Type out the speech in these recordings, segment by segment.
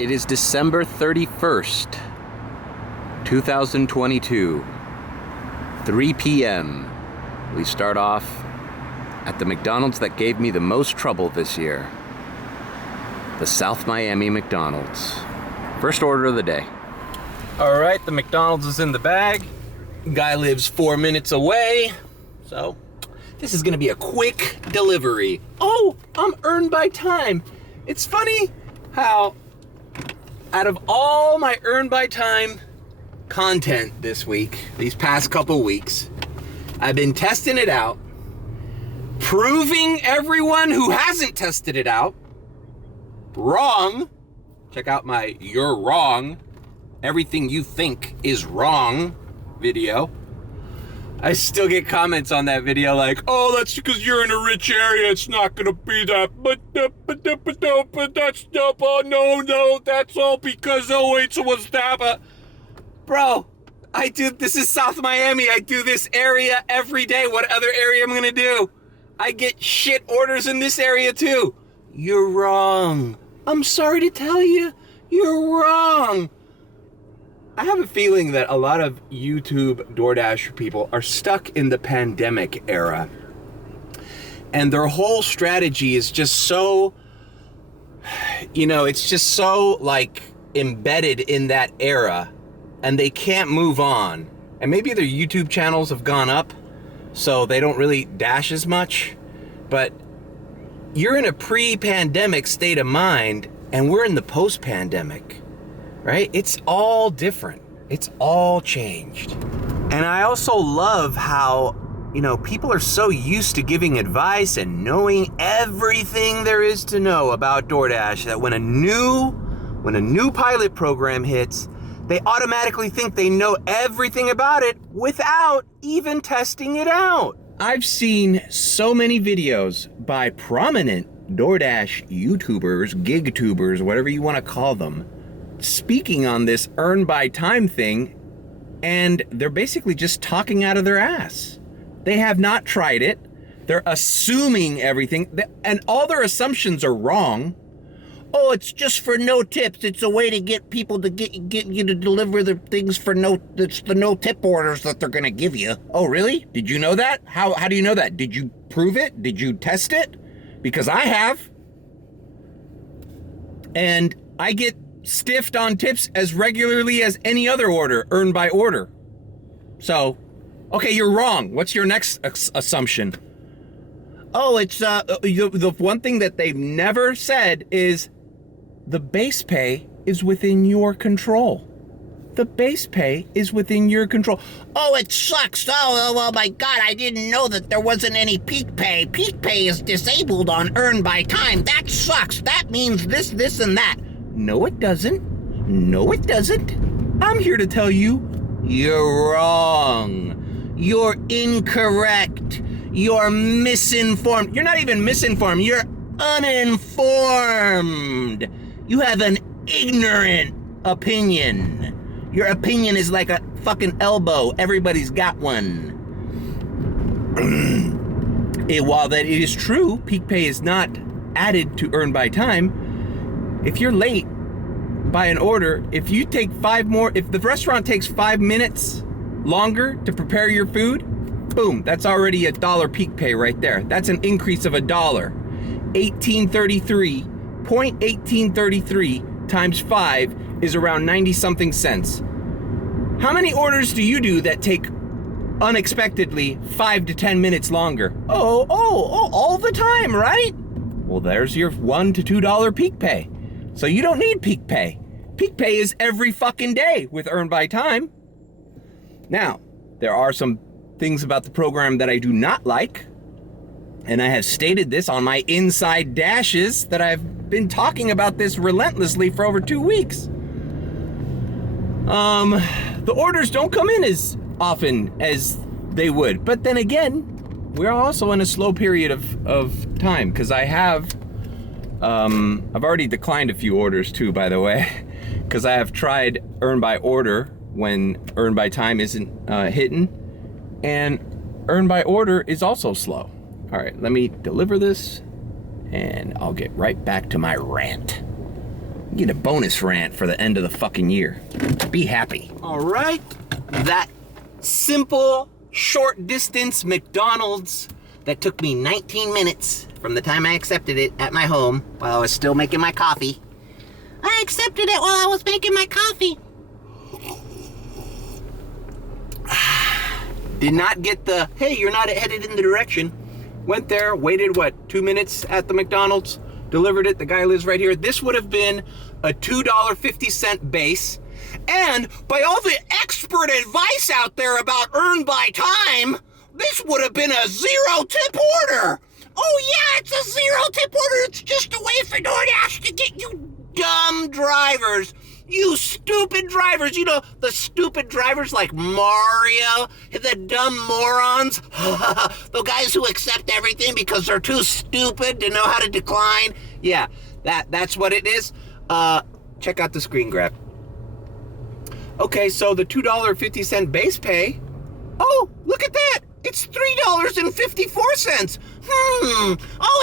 It is December 31st, 2022, 3 p.m. We start off at the McDonald's that gave me the most trouble this year. The South Miami McDonald's. First order of the day. All right, the McDonald's is in the bag. Guy lives 4 minutes away. So this is gonna be a quick delivery. Oh, I'm earned by time. It's funny how out of all my earned by time content this week, these past couple weeks, I've been testing it out, proving everyone who hasn't tested it out wrong. Check out my "You're Wrong, Everything You Think Is Wrong" video. I still get comments on that video like, "Oh, that's because you're in a rich area. It's not gonna be that. But that's no. That's all because was that." Bro, this is South Miami. I do this area every day. What other area am I gonna do? I get shit orders in this area too. You're wrong. I'm sorry to tell you, you're wrong. I have a feeling that a lot of YouTube DoorDash people are stuck in the pandemic era. And their whole strategy is just so, it's just so like embedded in that era and they can't move on. And maybe their YouTube channels have gone up so they don't really dash as much. But you're in a pre-pandemic state of mind and we're in the post-pandemic. Right? It's all different. It's all changed. And I also love how, people are so used to giving advice and knowing everything there is to know about DoorDash that when a new pilot program hits, they automatically think they know everything about it without even testing it out. I've seen so many videos by prominent DoorDash YouTubers, gig tubers, whatever you want to call them, speaking on this earn by time thing, and they're basically just talking out of their ass. They have not tried it. They're assuming everything, and all their assumptions are wrong. Oh, it's just for no tips. It's a way to get people to get you to deliver the things for it's the no tip orders that they're gonna give you. Oh, really? Did you know that? How do you know that? Did you prove it? Did you test it? Because I have. And I get stiffed on tips as regularly as any other order, earned by order. So, okay, you're wrong. What's your next assumption? Oh, it's the one thing that they've never said is the base pay is within your control. The base pay is within your control. Oh, it sucks. Oh my God, I didn't know that there wasn't any peak pay. Peak pay is disabled on earned by time. That sucks. That means this, and that. No, it doesn't. No, it doesn't. I'm here to tell you, you're wrong. You're incorrect. You're misinformed. You're not even misinformed. You're uninformed. You have an ignorant opinion. Your opinion is like a fucking elbow. Everybody's got one. While that it is true, peak pay is not added to earn by time. If you're late by an order, if the restaurant takes 5 minutes longer to prepare your food, boom, that's already $1 peak pay right there. That's an increase of $1. 0.1833 times 5 is around 90 something cents. How many orders do you do that take unexpectedly 5 to 10 minutes longer? Oh, all the time, right? Well, there's your $1 to $2 peak pay. So you don't need peak pay. Peak pay is every fucking day with earned by time. Now, there are some things about the program that I do not like, and I have stated this on my inside dashes that I've been talking about this relentlessly for over 2 weeks. The orders don't come in as often as they would, but then again, we're also in a slow period of time because I've already declined a few orders too, by the way, because I have tried earn by order when earn by time isn't hitting, and earn by order is also slow. All right, let me deliver this and I'll get right back to my rant. You get a bonus rant for the end of the fucking year. Be happy. All right. That simple, short distance McDonald's that took me 19 minutes from the time I accepted it at my home while I was still making my coffee. I accepted it while I was making my coffee. Did not get the, hey, you're not headed in the direction. Went there, waited, 2 minutes at the McDonald's, delivered it. The guy lives right here. This would have been a $2.50 base. And by all the expert advice out there about earn by time, this would have been a 0 tip order. Oh yeah, it's a 0 tip order. It's just a way for DoorDash to get you dumb drivers. You stupid drivers, you know, the stupid drivers like Mario, the dumb morons, the guys who accept everything because they're too stupid to know how to decline. Yeah, that's what it is. Check out the screen grab. Okay, so the $2.50 base pay. Oh, look at that. It's $3.54. Oh,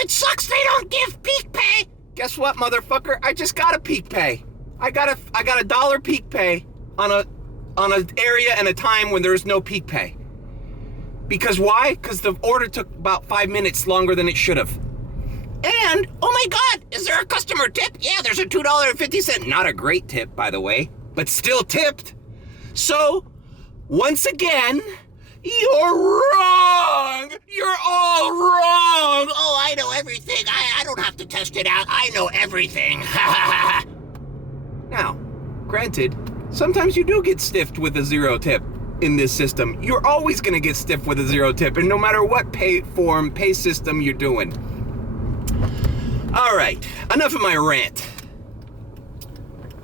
it sucks they don't give peak pay. Guess what, motherfucker? I just got a peak pay. I got a dollar peak pay on an area and a time when there's no peak pay. Because why? Because the order took about 5 minutes longer than it should have. And, oh my God, is there a customer tip? Yeah, there's a $2.50. Not a great tip, by the way, but still tipped. So, once again, you're wrong. You're all wrong. Oh, I know everything. I don't have to test it out. I know everything. Now, granted, sometimes you do get stiffed with a 0 tip in this system. You're always going to get stiffed with a 0 tip, and no matter what pay system you're doing. All right, enough of my rant.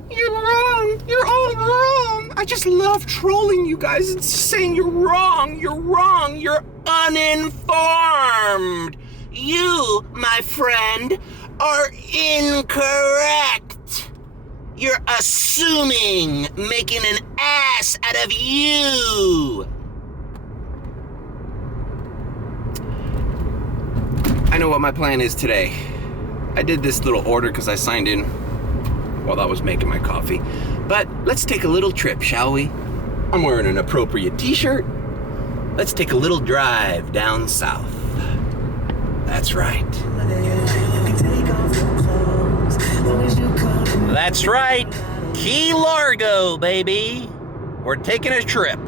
You're wrong. You're all wrong. I just love trolling you guys and saying you're wrong. You're wrong. You're uninformed. You, my friend, are incorrect. You're assuming, making an ass out of you. I know what my plan is today. I did this little order because I signed in while I was making my coffee. But let's take a little trip, shall we? I'm wearing an appropriate t-shirt. Let's take a little drive down south. That's right. That's right. Key Largo, baby. We're taking a trip.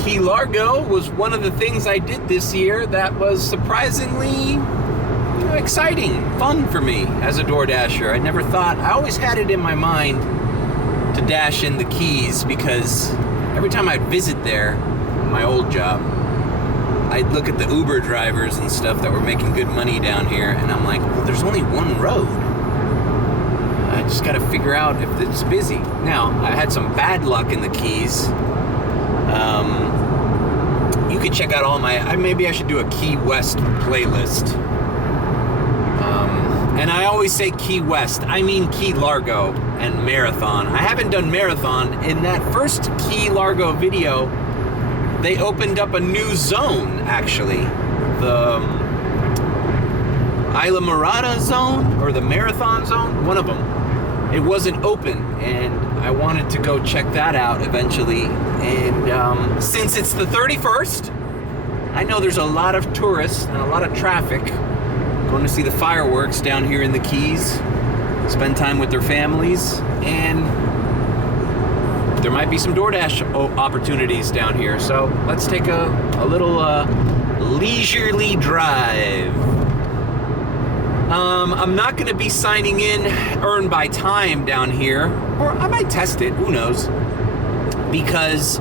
Key Largo was one of the things I did this year that was surprisingly exciting, fun for me as a DoorDasher. I never thought, I always had it in my mind to dash in the Keys because every time I'd visit there, my old job, I'd look at the Uber drivers and stuff that were making good money down here, and I'm like, well, there's only one road. I just got to figure out if it's busy. Now, I had some bad luck in the Keys. You could check out all my, maybe I should do a Key West playlist. And I always say Key West, I mean Key Largo and Marathon. I haven't done Marathon. In that first Key Largo video, they opened up a new zone, actually. The Isla Morada zone, or the Marathon zone, one of them. It wasn't open, and I wanted to go check that out eventually. And since it's the 31st, I know there's a lot of tourists and a lot of traffic going to see the fireworks down here in the Keys, spend time with their families, and there might be some DoorDash opportunities down here. So let's take a little leisurely drive. I'm not going to be signing in earn by time down here, or I might test it, who knows, because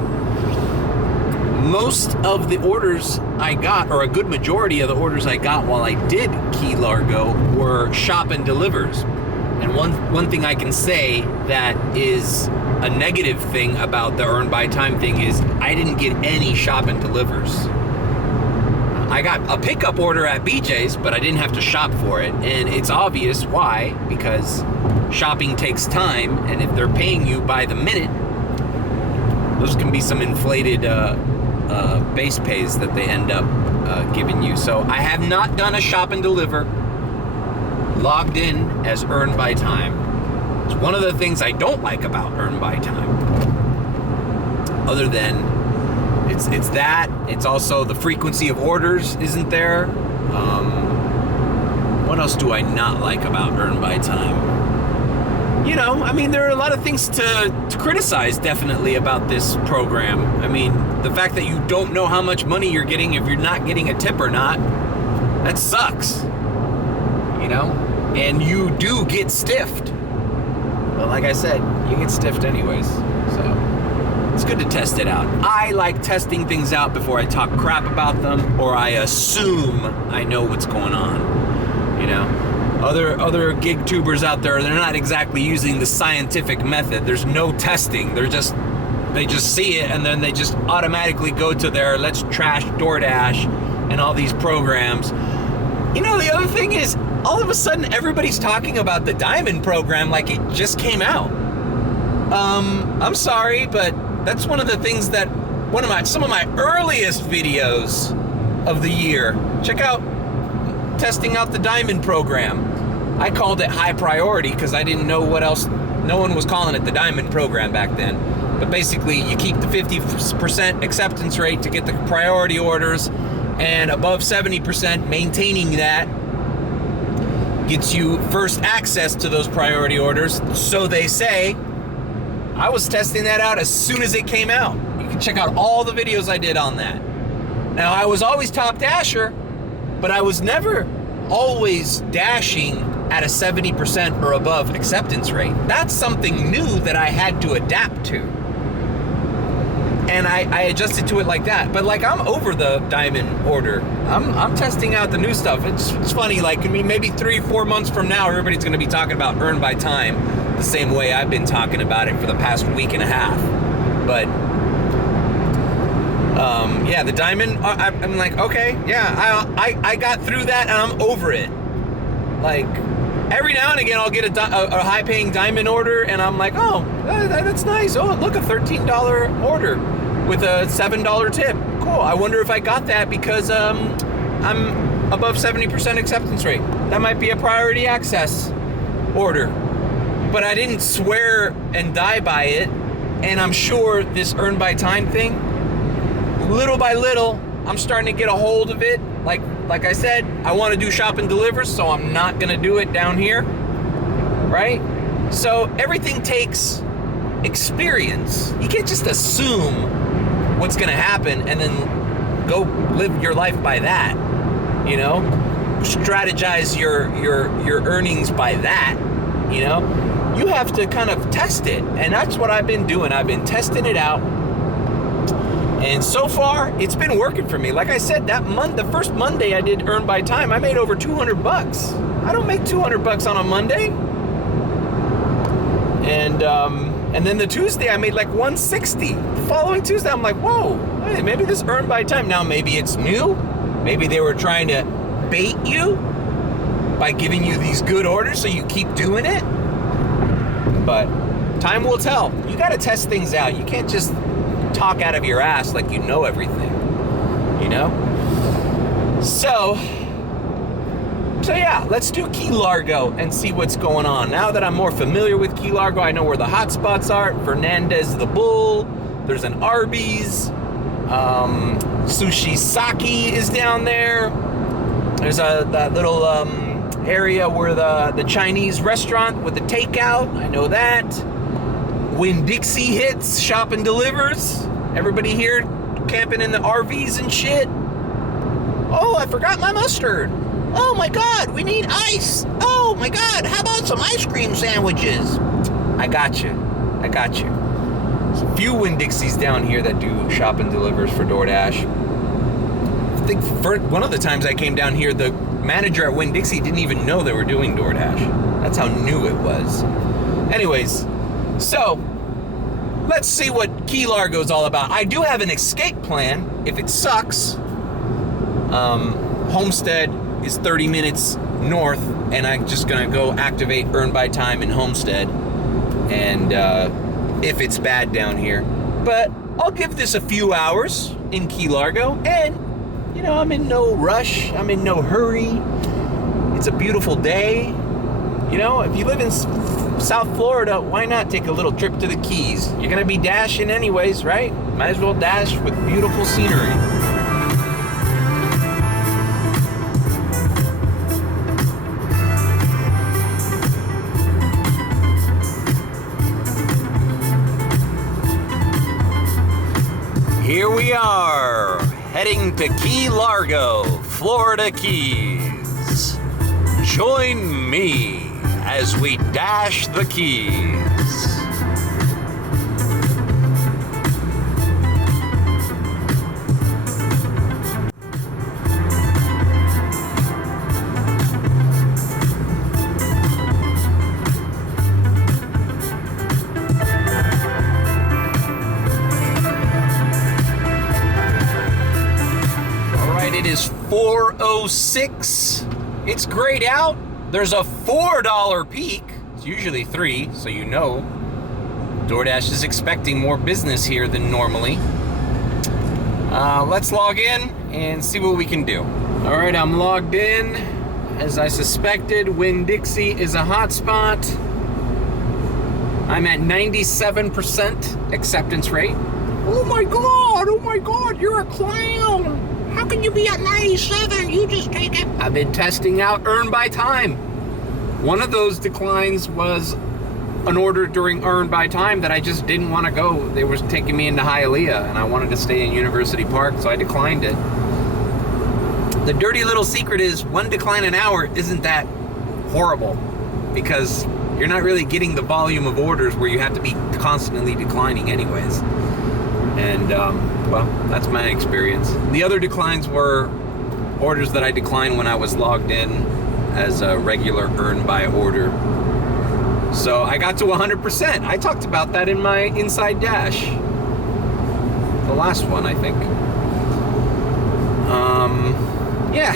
most of the orders I got, or a good majority of the orders I got while I did Key Largo, were shop and delivers. And one thing I can say that is a negative thing about the earn by time thing is I didn't get any shop and delivers. I got a pickup order at BJ's, but I didn't have to shop for it. And it's obvious why, because shopping takes time, and if they're paying you by the minute, those can be some inflated base pays that they end up giving you. So I have not done a shop and deliver logged in as earned by time. It's one of the things I don't like about Earn by Time. Other than it's that, it's also the frequency of orders isn't there. What else do I not like about Earn by Time? You know, I mean, there are a lot of things to criticize, definitely, about this program. I mean, the fact that you don't know how much money you're getting if you're not getting a tip or not, that sucks. You know? And you do get stiffed. But like I said, you get stiffed anyways. So, it's good to test it out. I like testing things out before I talk crap about them, or I assume I know what's going on. You know? Other gig tubers out there, they're not exactly using the scientific method. There's no testing. They just see it and then they just automatically go to their let's trash DoorDash and all these programs. You know, the other thing is, all of a sudden everybody's talking about the Diamond program like it just came out. I'm sorry, but that's one of the things that some of my earliest videos of the year. Check out testing out the Diamond program. I called it high priority because I didn't know what else. No one was calling it the Diamond program back then. But basically, you keep the 50% acceptance rate to get the priority orders, and above 70%, maintaining that gets you first access to those priority orders. So they say. I was testing that out as soon as it came out. You can check out all the videos I did on that. Now, I was always top dasher, but I was never always dashing at a 70% or above acceptance rate. That's something new that I had to adapt to. And I adjusted to it like that. But like, I'm over the Diamond order. I'm testing out the new stuff. It's funny, like, I mean, maybe 3-4 months from now, everybody's gonna be talking about Earn by Time the same way I've been talking about it for the past week and a half. But yeah, the Diamond, I'm like, okay, yeah, I got through that and I'm over it. Like, every now and again I'll get a high-paying Diamond order and I'm like, oh, that's nice. Oh, look, a $13 order with a $7 tip. Cool. I wonder if I got that because I'm above 70% acceptance rate. That might be a priority access order. But I didn't swear and die by it, and I'm sure this Earn by Time thing, little by little, I'm starting to get a hold of it. Like I said, I want to do shop and deliver, so I'm not going to do it down here, right? So everything takes experience. You can't just assume what's going to happen and then go live your life by that, you know? Strategize your earnings by that, you know? You have to kind of test it, and that's what I've been doing. I've been testing it out, and so far, it's been working for me. Like I said, the first Monday I did Earn by Time, I made over $200. I don't make $200 on a Monday. And then the Tuesday, I made like $160. The following Tuesday, I'm like, whoa, hey, maybe this Earn by Time. Now, maybe it's new. Maybe they were trying to bait you by giving you these good orders so you keep doing it. But time will tell. You got to test things out. You can't just talk out of your ass like you know everything, you know? So yeah, let's do Key Largo and see what's going on. Now that I'm more familiar with Key Largo, I know where the hot spots are. Fernandez the Bull, there's an Arby's, Sushi Saki is down there. There's that little area where the Chinese restaurant with the takeout, I know that. Winn-Dixie hits, shop and delivers. Everybody here camping in the RVs and shit. Oh, I forgot my mustard. Oh my God, we need ice. Oh my God, how about some ice cream sandwiches? I got you. There's a few Winn-Dixies down here that do shop and delivers for DoorDash. I think for one of the times I came down here, the manager at Winn-Dixie didn't even know they were doing DoorDash. That's how new it was. Anyways, so let's see what Key Largo is all about. I do have an escape plan if it sucks. Homestead is 30 minutes north, and I'm just gonna go activate Earn by Time in Homestead, and if it's bad down here. But I'll give this a few hours in Key Largo, and you know, I'm in no rush, I'm in no hurry. It's a beautiful day. You know, if you live in South Florida, why not take a little trip to the Keys? You're gonna be dashing anyways, right? Might as well dash with beautiful scenery. Here we are, heading to Key Largo, Florida Keys. Join me as we dash the Keys. It is 4:06. It's grayed out. There's a $4 peak. It's usually $3, so you know. DoorDash is expecting more business here than normally. Let's log in and see what we can do. All right, I'm logged in. As I suspected, Winn-Dixie is a hotspot. I'm at 97% acceptance rate. Oh my God, you're a clown. How can you be at 97? You just take it. I've been testing out Earn by Time. One of those declines was an order during Earn by Time that I just didn't want to go. They were taking me into Hialeah, and I wanted to stay in University Park, so I declined it. The dirty little secret is one decline an hour isn't that horrible, because you're not really getting the volume of orders where you have to be constantly declining anyways. And, well, that's my experience. The other declines were orders that I declined when I was logged in as a regular Earn by order. So I got to 100%. I talked about that in my Inside Dash. The last one, I think. Yeah.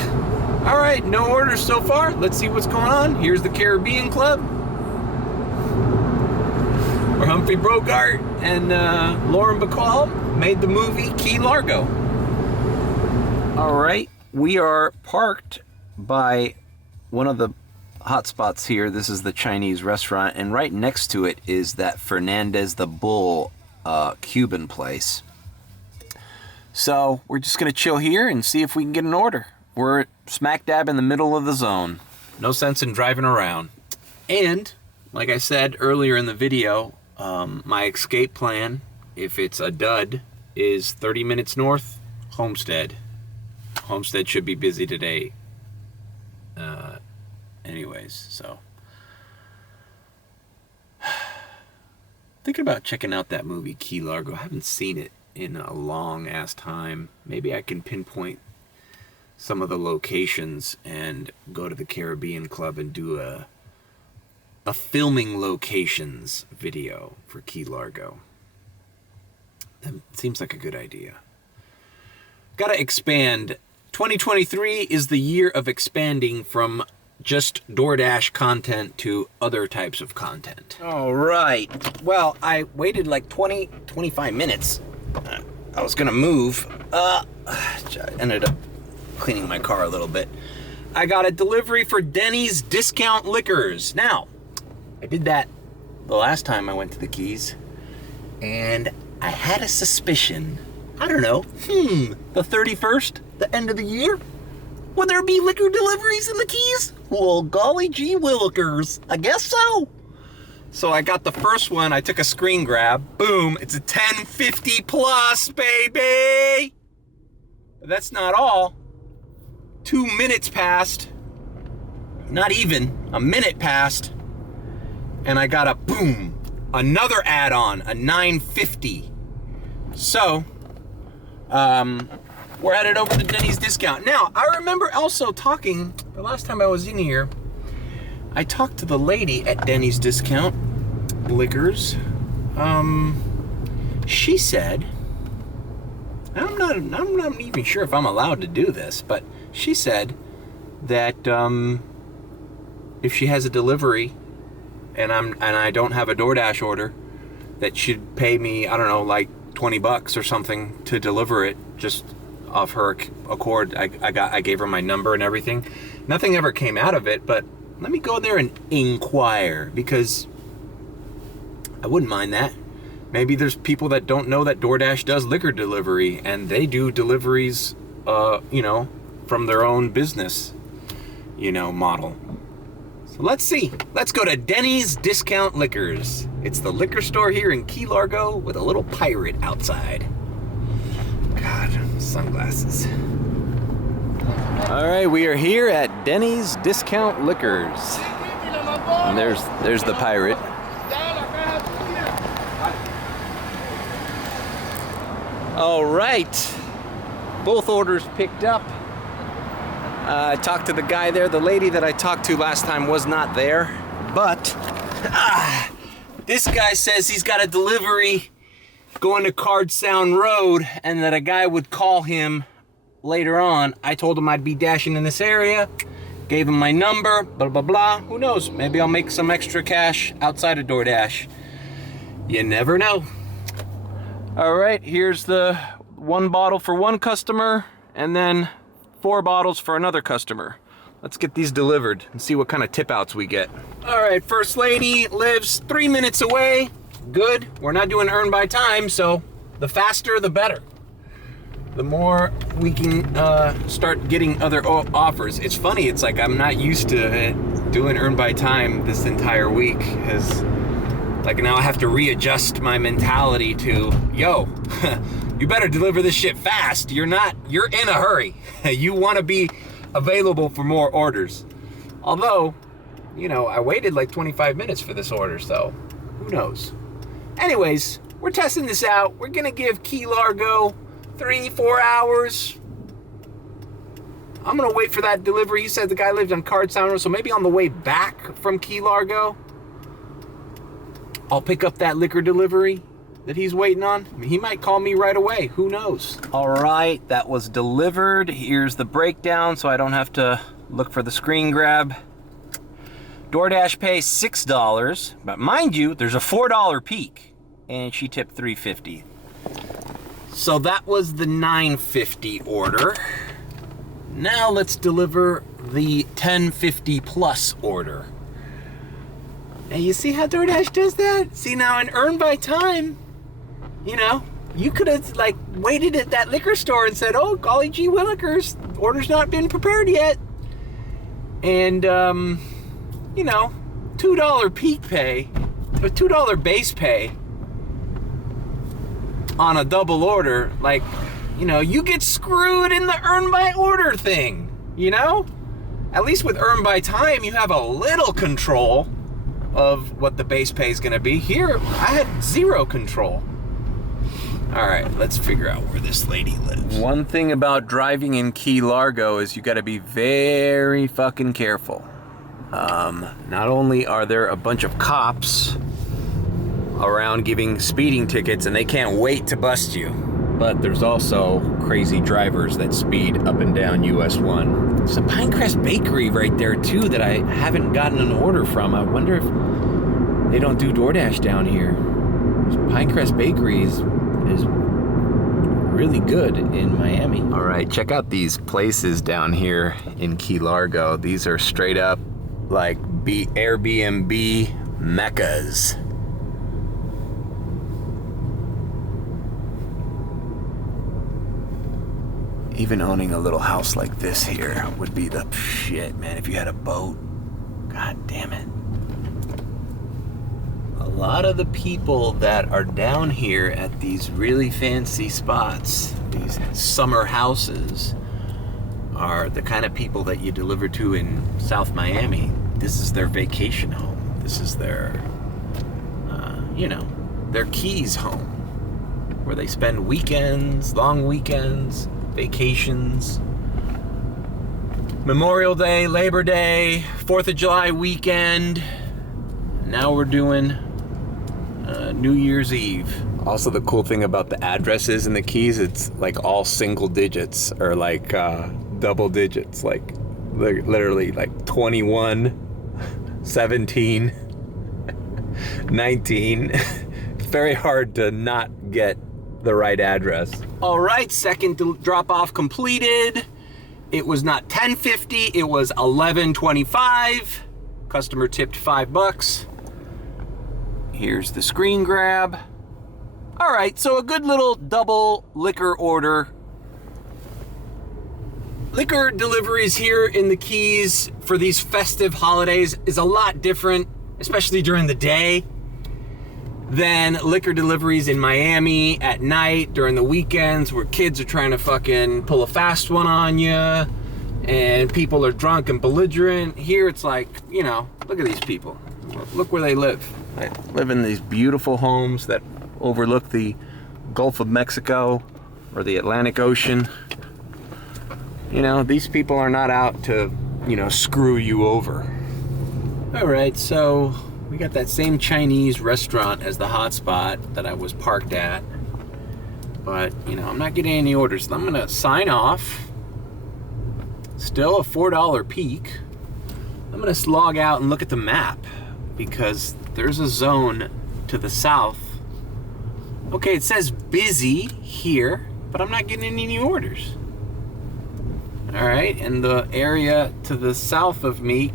All right, no orders so far. Let's see what's going on. Here's the Caribbean Club, where Humphrey Bogart and Lauren Bacall made the movie Key Largo. All right, we are parked by one of the hotspots here. This is the Chinese restaurant, and right next to it is that Fernandez the Bull Cuban place. So we're just gonna chill here and see if we can get an order. We're smack dab in the middle of the zone. No sense in driving around. And like I said earlier in the video, my escape plan, if it's a dud, is 30 minutes north, Homestead. Homestead should be busy today. Anyways, so. Thinking about checking out that movie, Key Largo. I haven't seen it in a long ass time. Maybe I can pinpoint some of the locations and go to the Caribbean Club and do a filming locations video for Key Largo. That seems like a good idea. Gotta expand. 2023 is the year of expanding from just DoorDash content to other types of content. All right. Well, I waited like 25 minutes. I was gonna move. I ended up cleaning my car a little bit. I got a delivery for Denny's Discount Liquors. Now, I did that the last time I went to the Keys, and I had a suspicion, I don't know, the 31st, the end of the year, will there be liquor deliveries in the Keys? Well, golly gee willikers, I guess so. So I got the first one, I took a screen grab, boom, it's a 1050 plus, baby! But that's not all. 2 minutes passed, not even, a minute passed, and I got a boom, another add-on, a 950. So, we're headed over to Denny's Discount. Now, I remember also talking, the last time I was in here, I talked to the lady at Denny's Discount Liquors. She said, I'm not even sure if I'm allowed to do this, but she said that if she has a delivery and I don't have a DoorDash order, that she'd pay me, I don't know, like $20 or something to deliver it just off her accord. I gave her my number and everything. Nothing ever came out of it, but let me go there and inquire, because I wouldn't mind that. Maybe there's people that don't know that DoorDash does liquor delivery, and they do deliveries, you know, from their own business, you know, model. So let's see. Let's go to Denny's Discount Liquors. It's the liquor store here in Key Largo with a little pirate outside. God, sunglasses. All right, we are here at Denny's Discount Liquors. And there's the pirate. All right, both orders picked up. I talked to the guy there. The lady that I talked to last time was not there, but this guy says he's got a delivery going to Card Sound Road and that a guy would call him later on. I told him I'd be dashing in this area, gave him my number, blah, blah, blah. Who knows? Maybe I'll make some extra cash outside of DoorDash. You never know. All right, here's the 1 bottle for one customer and then 4 bottles for another customer. Let's get these delivered and see what kind of tip outs we get. All right, first lady lives 3 minutes away. Good, we're not doing earn by time, so the faster the better. The more we can start getting other offers. It's funny, it's like I'm not used to doing earn by time this entire week, because like now I have to readjust my mentality to, yo, you better deliver this shit fast. You're in a hurry. You want to be available for more orders. Although, you know, I waited like 25 minutes for this order, so who knows? Anyways, we're testing this out. We're gonna give Key Largo 3-4 hours. I'm gonna wait for that delivery. He said the guy lived on Card Sound Road, so maybe on the way back from Key Largo, I'll pick up that liquor delivery that he's waiting on. I mean, he might call me right away. Who knows? All right, that was delivered. Here's the breakdown so I don't have to look for the screen grab. DoorDash pays $6, but mind you, there's a $4 peak, and she tipped $3.50. So that was the $9.50 order. Now let's deliver the $10.50 plus order. Now you see how DoorDash does that? See, now in earn by time, you know, you could have like waited at that liquor store and said, oh, golly gee willikers, order's not been prepared yet. And, you know, $2 peak pay, or $2 base pay on a double order, like, you know, you get screwed in the earn by order thing, you know? At least with earn by time, you have a little control of what the base pay is gonna be. Here, I had 0 control. All right, let's figure out where this lady lives. One thing about driving in Key Largo is you gotta be very fucking careful. Not only are there a bunch of cops around giving speeding tickets and they can't wait to bust you, but there's also crazy drivers that speed up and down US 1. There's a Pinecrest Bakery right there too that I haven't gotten an order from. I wonder if they don't do DoorDash down here. Pinecrest Bakery is really good in Miami. All right, check out these places down here in Key Largo. These are straight up like Airbnb meccas. Even owning a little house like this here would be the shit, man. If you had a boat, god damn it. A lot of the people that are down here at these really fancy spots, these summer houses, are the kind of people that you deliver to in South Miami. This is their vacation home. This is their, you know, their Keys home, where they spend weekends, long weekends, vacations, Memorial Day, Labor Day, 4th of July weekend. Now we're doing New Year's Eve. Also, the cool thing about the addresses in the Keys, it's like all single digits or like double digits, like literally like 21, 17, 19. It's very hard to not get the right address. All right, second drop off completed. It was not $10.50, it was $11.25. Customer tipped $5. Here's the screen grab. All right, so a good little double liquor order. Liquor deliveries here in the Keys for these festive holidays is a lot different, especially during the day, than liquor deliveries in Miami at night during the weekends where kids are trying to fucking pull a fast one on you and people are drunk and belligerent. Here it's like, you know, look at these people. Look where they live. They live in these beautiful homes that overlook the Gulf of Mexico or the Atlantic Ocean. You know, these people are not out to, you know, screw you over. All right, so we got that same Chinese restaurant as the hotspot that I was parked at. But, you know, I'm not getting any orders. I'm gonna sign off. Still a $4 peak. I'm gonna log out and look at the map because there's a zone to the south. Okay, it says busy here, but I'm not getting any new orders. All right, and the area to the south of me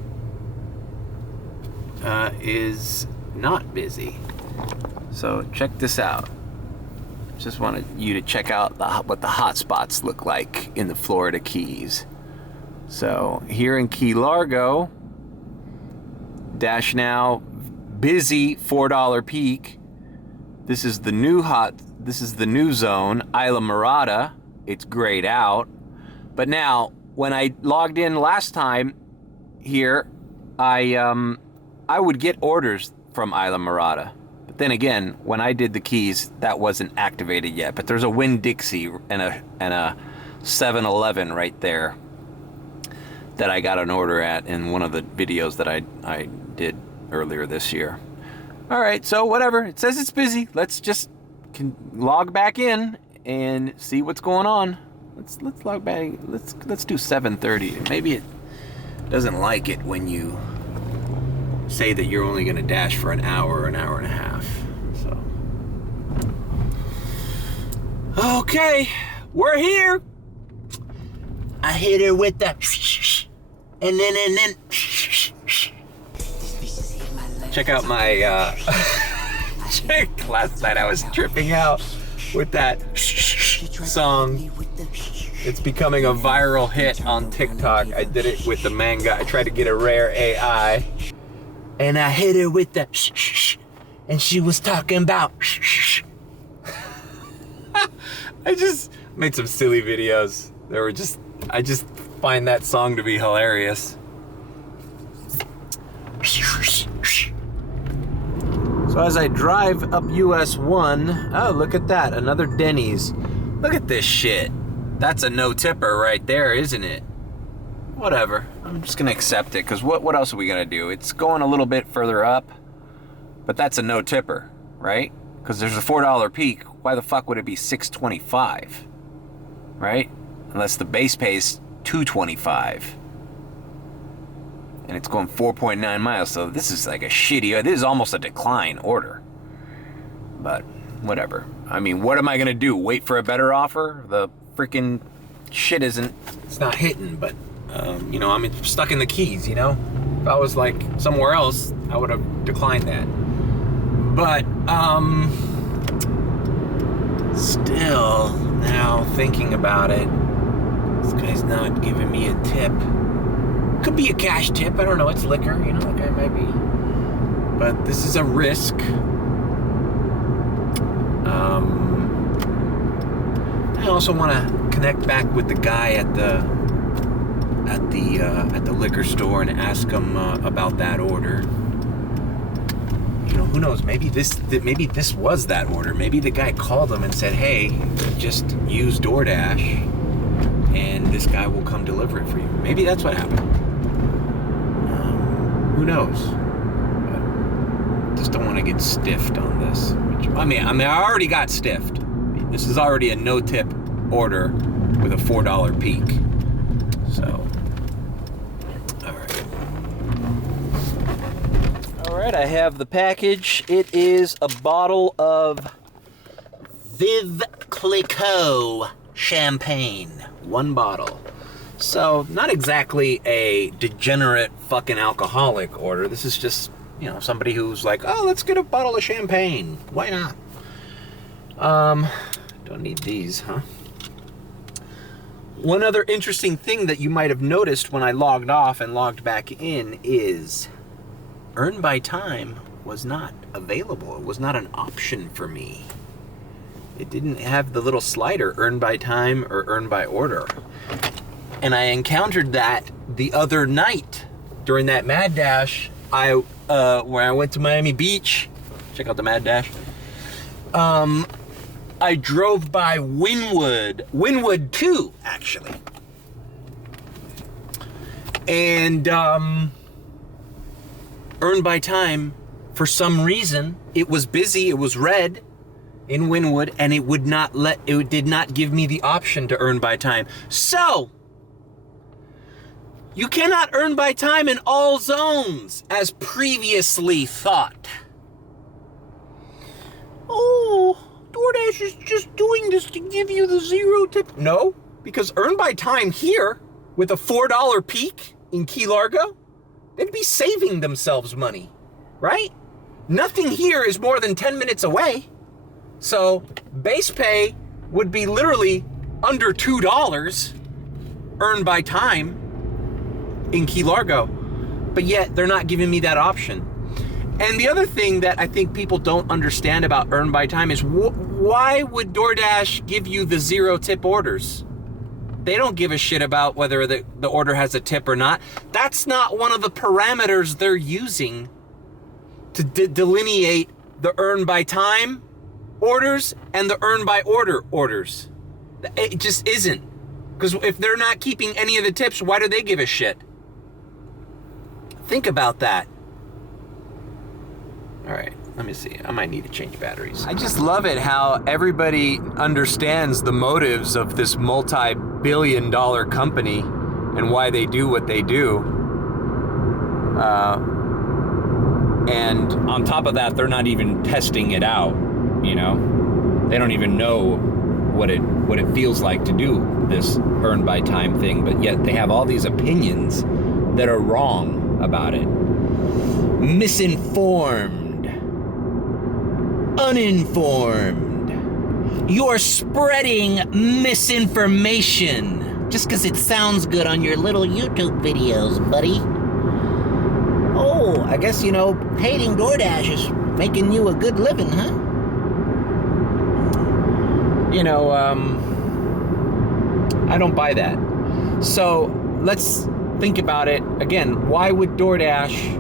is not busy. So check this out. Just wanted you to check out what the hot spots look like in the Florida Keys. So here in Key Largo, Dash Now, busy $4 peak. This is the new zone, Isla Mirada. It's grayed out. But now, when I logged in last time here, I would get orders from Isla Mirada. But then again, when I did the Keys, that wasn't activated yet. But there's a Winn-Dixie and a 7-Eleven right there that I got an order at in one of the videos that I did earlier this year. All right, so whatever. It says it's busy. Let's just log back in and see what's going on. Let's log back. Let's do 7:30. Maybe it doesn't like it when you say that you're only going to dash for an hour or an hour and a half. So, okay, we're here. I hit her with the and then. Check out my last night. I was tripping out with that song. It's becoming a viral hit on TikTok. I did it with the manga. I tried to get a rare AI. And I hit her with the and she was talking about I just made some silly videos. I just find that song to be hilarious. So as I drive up US 1, oh, look at that, another Denny's. Look at this shit. That's a no-tipper right there, isn't it? Whatever, I'm just gonna accept it, because what else are we gonna do? It's going a little bit further up, but that's a no-tipper, right? Because there's a $4 peak, why the fuck would it be $6.25, right? Unless the base pays $2.25. And it's going 4.9 miles, so this is like this is almost a decline order. But whatever. I mean, what am I gonna do? Wait for a better offer? The freaking shit it's not hitting, but you know, I'm stuck in the Keys, you know? If I was like somewhere else, I would have declined that. But still, now thinking about it, this guy's not giving me a tip. Could be a cash tip, I don't know, it's liquor, you know, the guy might be. But this is a risk. I also want to connect back with the guy at the liquor store and ask him about that order. You know, who knows? Maybe this was that order. Maybe the guy called him and said, "Hey, just use DoorDash, and this guy will come deliver it for you." Maybe that's what happened. Who knows? But just don't want to get stiffed on this. I mean, I already got stiffed. This is already a no-tip order with a $4 peak. So, all right, I have the package. It is a bottle of Vive Clicquot champagne. One bottle. So, not exactly a degenerate fucking alcoholic order. This is just somebody who's like, oh, let's get a bottle of champagne. Why not? Don't need these, huh? One other interesting thing that you might have noticed when I logged off and logged back in is earn by time was not available. It was not an option for me. It didn't have the little slider, earn by time or earn by order. And I encountered that the other night during that Mad Dash, where I went to Miami Beach. Check out the Mad Dash. I drove by Wynwood 2, actually. And earn by time, for some reason, it was busy, it was red in Wynwood, and it did not give me the option to earn by time. So, you cannot earn by time in all zones, as previously thought. Oh, DoorDash is just doing this to give you the 0 tip. No, because earn by time here, with a $4 peak in Key Largo, they'd be saving themselves money, right? Nothing here is more than 10 minutes away. So base pay would be literally under $2 earned by time in Key Largo, but yet they're not giving me that option. And the other thing that I think people don't understand about earn by time is why would DoorDash give you the 0 tip orders? They don't give a shit about whether the order has a tip or not. That's not one of the parameters they're using to delineate the earn by time orders and the earn by order orders. It just isn't. Because if they're not keeping any of the tips, why do they give a shit? Think about that. All right, let me see. I might need to change batteries. I just love it how everybody understands the motives of this multi-billion-dollar company and why they do what they do. And on top of that, they're not even testing it out, They don't even know what it feels like to do this earn by time thing, but yet they have all these opinions that are wrong about it. Misinformed. Uninformed. You're spreading misinformation just because it sounds good on your little YouTube videos, buddy. Oh, I guess, hating DoorDash is making you a good living, huh? I don't buy that. So let's think about it again. Why would DoorDash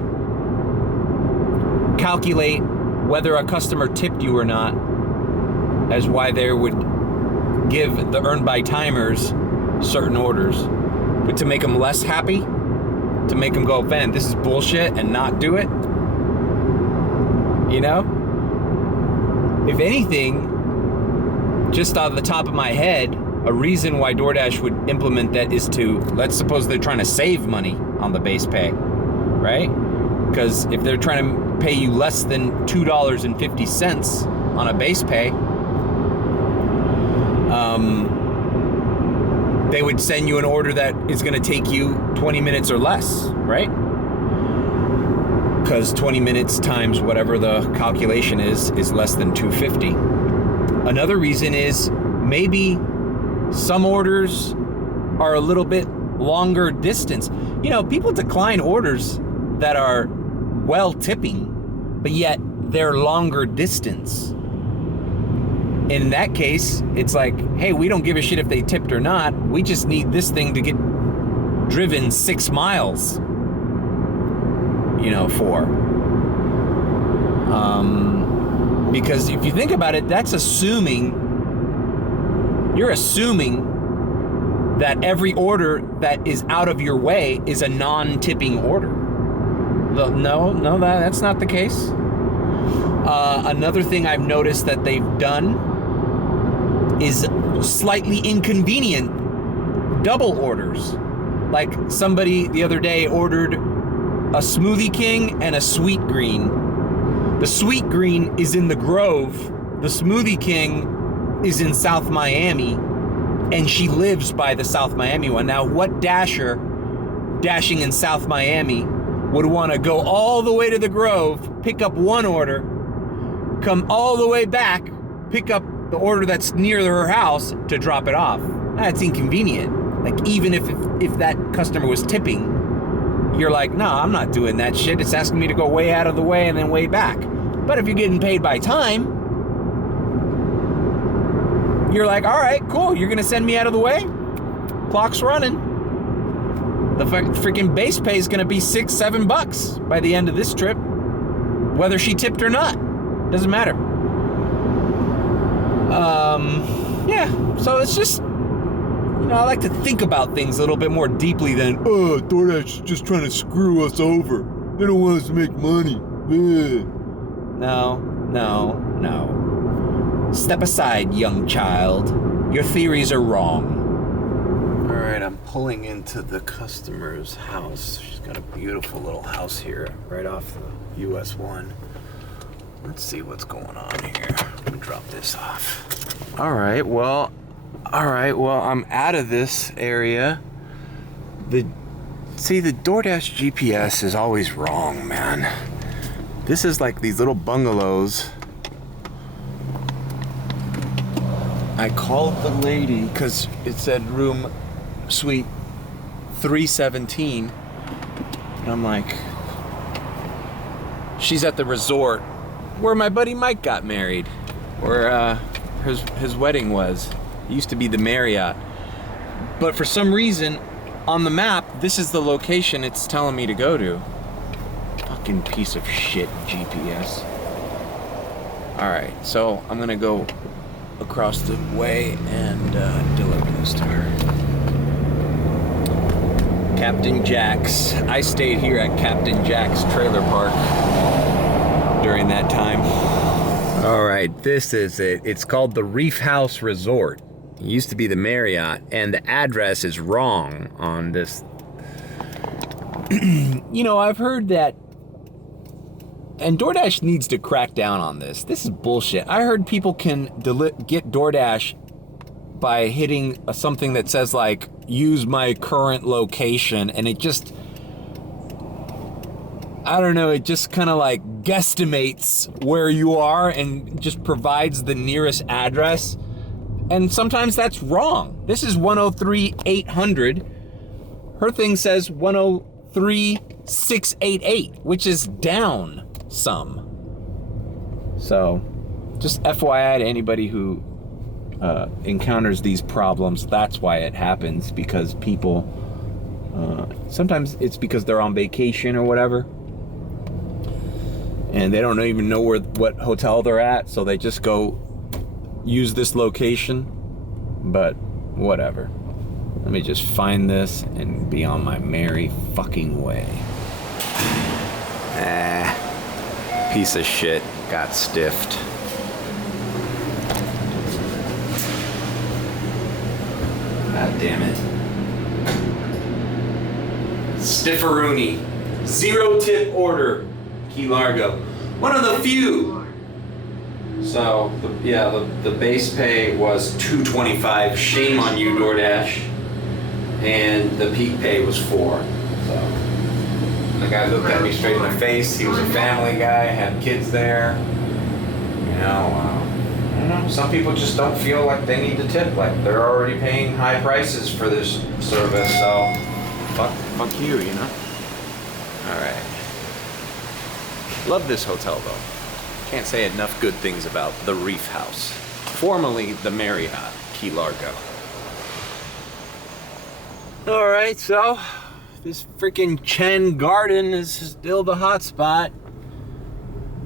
calculate whether a customer tipped you or not as why they would give the earn by timers certain orders? But to make them less happy? To make them go, man, this is bullshit, and not do it? If anything, just off the top of my head, a reason why DoorDash would implement that is to, let's suppose they're trying to save money on the base pay, right? Because if they're trying to pay you less than $2.50 on a base pay, they would send you an order that is going to take you 20 minutes or less, right? Because 20 minutes times whatever the calculation is less than $2.50. Another reason is maybe some orders are a little bit longer distance. People decline orders that are well tipping, but yet they're longer distance. In that case, it's like, hey, we don't give a shit if they tipped or not. We just need this thing to get driven 6 miles, for. Because if you think about it, that's you're assuming that every order that is out of your way is a non-tipping order. No, that's not the case. Another thing I've noticed that they've done is slightly inconvenient double orders. Like somebody the other day ordered a Smoothie King and a Sweet Green. The Sweet Green is in the Grove. The Smoothie King is in South Miami, and she lives by the South Miami one. Now, what dasher dashing in South Miami would want to go all the way to the Grove, pick up one order, come all the way back, pick up the order that's near her house to drop it off. That's inconvenient. Like, even if that customer was tipping, you're like, no, I'm not doing that shit. It's asking me to go way out of the way and then way back. But if you're getting paid by time, you're like, all right, cool. You're going to send me out of the way? Clock's running. The freaking base pay is going to be $6-7 by the end of this trip, whether she tipped or not. Doesn't matter. Yeah, so it's just, I like to think about things a little bit more deeply than, DoorDash is just trying to screw us over. They don't want us to make money. No. Step aside, young child. Your theories are wrong. All right, I'm pulling into the customer's house. She's got a beautiful little house here, right off the US 1. Let's see what's going on here. Let me drop this off. All right, well, I'm out of this area. The DoorDash GPS is always wrong, man. This is like these little bungalows. I called the lady because it said room suite 317. And I'm like, she's at the resort where my buddy Mike got married, where his wedding was. It used to be the Marriott. But for some reason, on the map, this is the location it's telling me to go to. Fucking piece of shit GPS. Alright, so I'm gonna go across the way and deliver this to her. Captain Jack's. I stayed here at Captain Jack's trailer park during that time. Alright, this is it. It's called the Reef House Resort. It used to be the Marriott, and the address is wrong on this. I've heard that, and DoorDash needs to crack down on this. This is bullshit. I heard people can get DoorDash by hitting something that says, like, use my current location, and it just, I don't know, it just kind of like guesstimates where you are and just provides the nearest address. And sometimes that's wrong. This is 103-800. Her thing says 103-688, which is down some. So, just FYI to anybody who encounters these problems, that's why it happens, because people, sometimes it's because they're on vacation or whatever, and they don't even know what hotel they're at, so they just go use this location. But whatever. Let me just find this and be on my merry fucking way. Piece of shit got stiffed. God damn it. Stifferoonie. 0 tip order. Key Largo. One of the few. So, the base pay was $2.25. Shame on you, DoorDash. And the peak pay was $4. So, the guy looked at me straight in the face. He was a family guy, had kids there. I don't know. Some people just don't feel like they need to tip. Like, they're already paying high prices for this service. So, fuck you, All right. Love this hotel, though. Can't say enough good things about the Reef House, formerly the Marriott, Key Largo. All right, so this freaking Chen Garden is still the hot spot.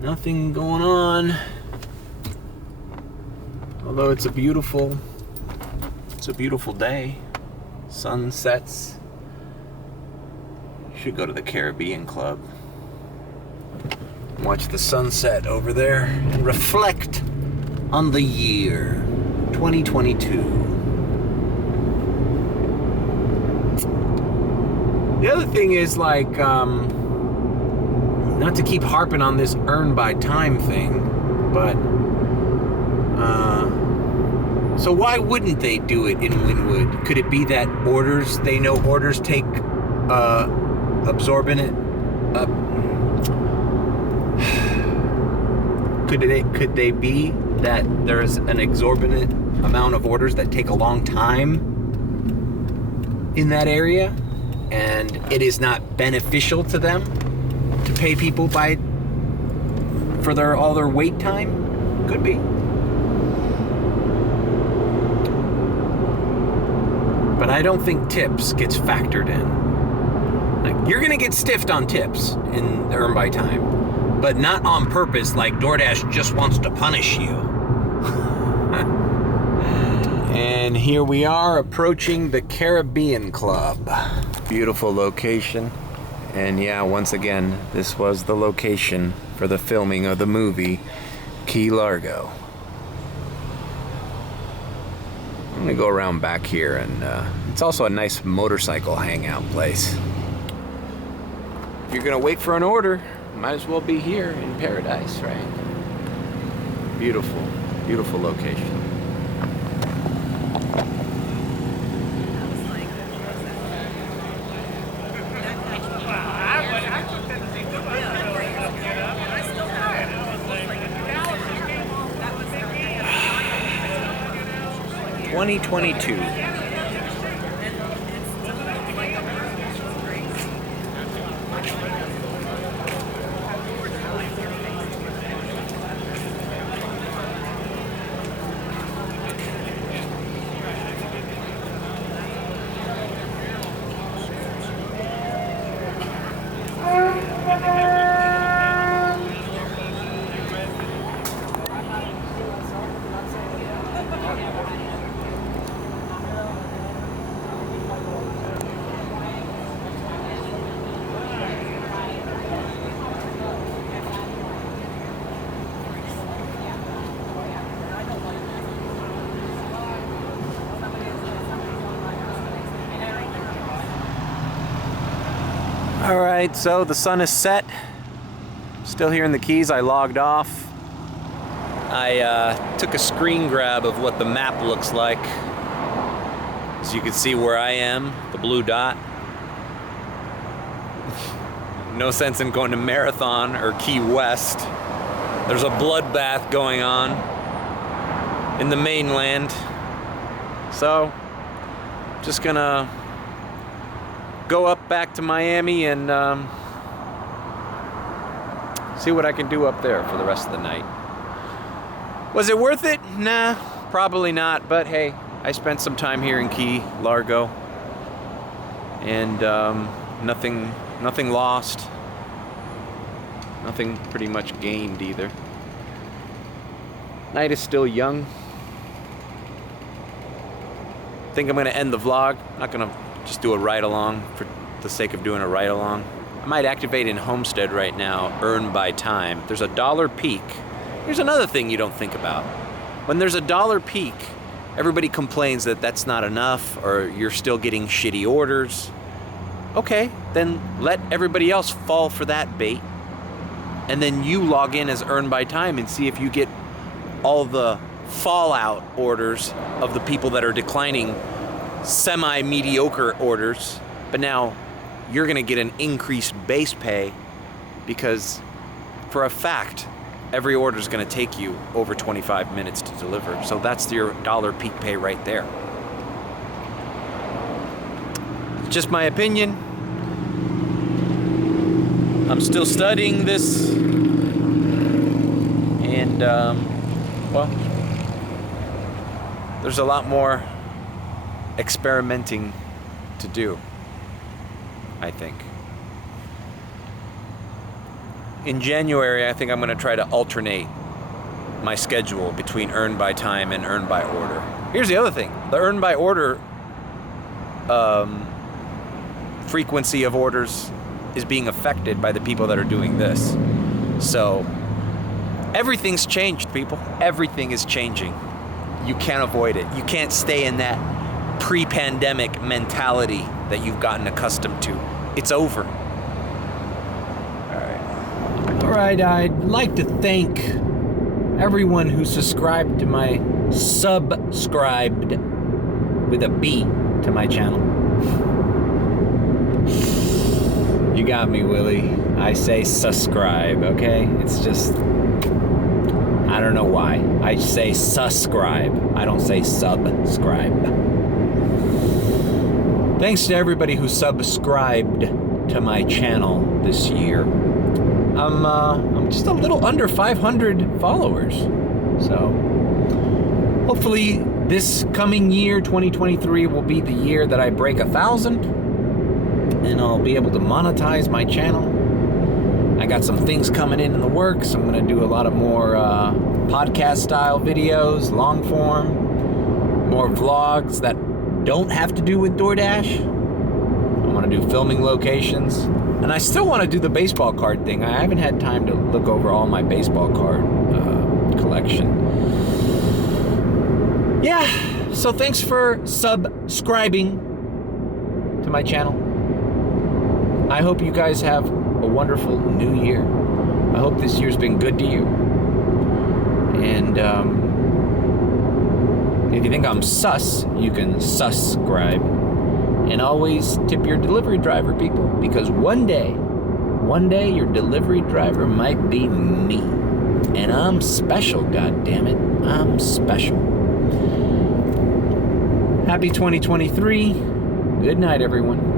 Nothing going on. Although it's a beautiful day. Sun sets. Should go to the Caribbean Club. Watch the sunset over there and reflect on the year 2022. The other thing is, like, not to keep harping on this earn by time thing, but so why wouldn't they do it in Wynwood? Could it be that they know orders take absorbent Could they be that there's an exorbitant amount of orders that take a long time in that area, and it is not beneficial to them to pay people for all their wait time? Could be. But I don't think tips gets factored in. Like, you're gonna get stiffed on tips in Earn by Time, but not on purpose, like DoorDash just wants to punish you. And here we are approaching the Caribbean Club. Beautiful location. And yeah, once again, this was the location for the filming of the movie Key Largo. I'm gonna go around back here, and it's also a nice motorcycle hangout place. If you're gonna wait for an order, might as well be here in paradise, right? Beautiful, beautiful location. (2022). All right, so the sun is set. Still here in the Keys. I logged off. I took a screen grab of what the map looks like. So you can see where I am, the blue dot. No sense in going to Marathon or Key West. There's a bloodbath going on in the mainland. So, just gonna go up back to Miami and see what I can do up there for the rest of the night. Was it worth it? Nah, probably not, but hey, I spent some time here in Key Largo, and nothing lost, nothing pretty much gained either. Night is still young. I think I'm gonna end the vlog. I'm not gonna just do a ride-along for the sake of doing a ride-along. I might activate in Homestead right now, Earn by Time. There's a $1 peak. Here's another thing you don't think about. When there's a $1 peak, everybody complains that that's not enough, or you're still getting shitty orders. Okay, then let everybody else fall for that bait, and then you log in as Earn by Time and see if you get all the fallout orders of the people that are declining semi-mediocre orders, but now you're gonna get an increased base pay because for a fact, every order is gonna take you over 25 minutes to deliver. So that's your $1 peak pay right there. Just my opinion. I'm still studying this, and well, there's a lot more experimenting to do, I think. In January, I think I'm gonna try to alternate my schedule between Earn by Time and Earn by Order. Here's the other thing. The Earn by Order frequency of orders is being affected by the people that are doing this. So everything's changed, people. Everything is changing. You can't avoid it. You can't stay in that pre-pandemic mentality that you've gotten accustomed to. It's over. All right, I'd like to thank everyone who subscribed to my subscribed with a B to my channel. You got me, Willie. I say subscribe, okay? It's just, I don't know why. I say subscribe. I don't say subscribe. Thanks to everybody who subscribed to my channel this year. I'm just a little under 500 followers. So hopefully this coming year, 2023, will be the year that I break 1,000 and I'll be able to monetize my channel. I got some things coming in the works. I'm going to do a lot of more podcast style videos, long form, more vlogs that don't have to do with DoorDash. I want to do filming locations. And I still want to do the baseball card thing. I haven't had time to look over all my baseball card collection. Yeah, so thanks for subscribing to my channel. I hope you guys have a wonderful new year. I hope this year's been good to you. And if you think I'm sus, you can subscribe. And always tip your delivery driver, people, because one day your delivery driver might be me. And I'm special, goddammit. I'm special. Happy 2023. Good night, everyone.